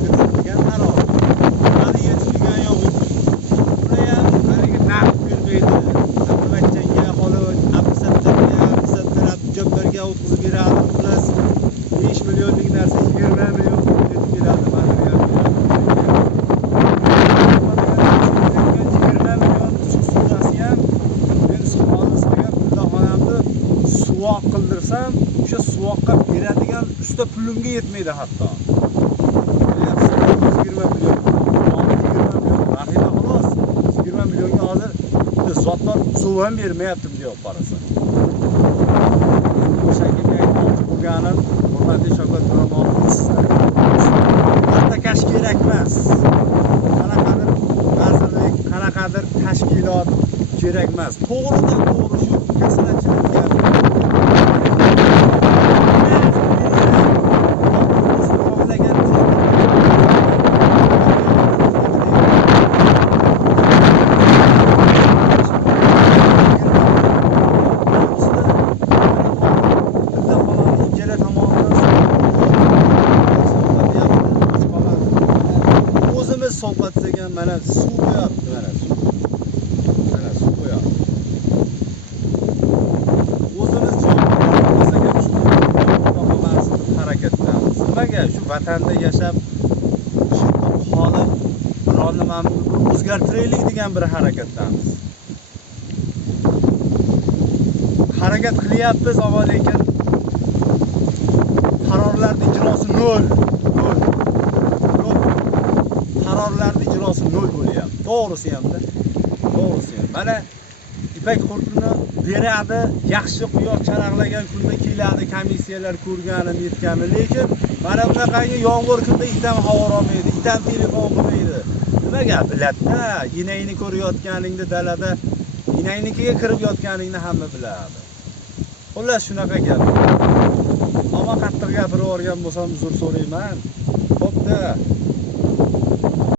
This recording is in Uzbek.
kiritigan qaror. Hali yetishgan yo'q. Buni ham haliga taqib bermaydi. Abduvachchanga, Xolod, Abdusattorga o'tkazib beradi. Plus 5 millionlik narsa 20 million yetib keladi. Suvoq qildirsam, o'sha suvoqqa beradigan usta pulimga yetmaydi hatto. 20 million. 20 million. Rahima xolos. 20 millionga hozir bitta zotlar suv ham bermayapti deb qarasa. O'shanga aytmoqchi bo'lganim, hurmatli Shavkat Miromonovich sizlar. Katta kash kerak emas. Qanaqadir vazirlik, qanaqadir tashkilot kerak emas. To'g'ridan to'g'ri shu kasanachilikka sovqatsagan mana suv qo'yapti, mana suv. Mana suv qo'yapti. O'zimiz sovqatmasagan shu harakatdamiz. Nimaga shu vatanda yashab shu holat biron nimani o'zgartiraylik degan bir harakatdamiz. Harakat qilyapmiz, ammo lekin qarorlarning ijrosi 0. Qarorlarning ijrosi 0 bo'lyapti. To'g'risi hamda. To'g'risi ham. Mana ipak qurtini beradi, yaxshi quyosh charaqlagan kunda keladi, komissiyalar ko'rgani, netgani, lekin mana bunaqangi yomg'ir kunda itam havo olmaydi, itam telefon qilmaydi. Nimaga biladi-da? Inayni ko'rayotganingda dalada, inaynikiga kirib yotganingni hamma biladi. Xullas shunaqa gap. Ammo qattiq gapirib o'rgan bo'lsam uzr so'rayman. Xo'pda.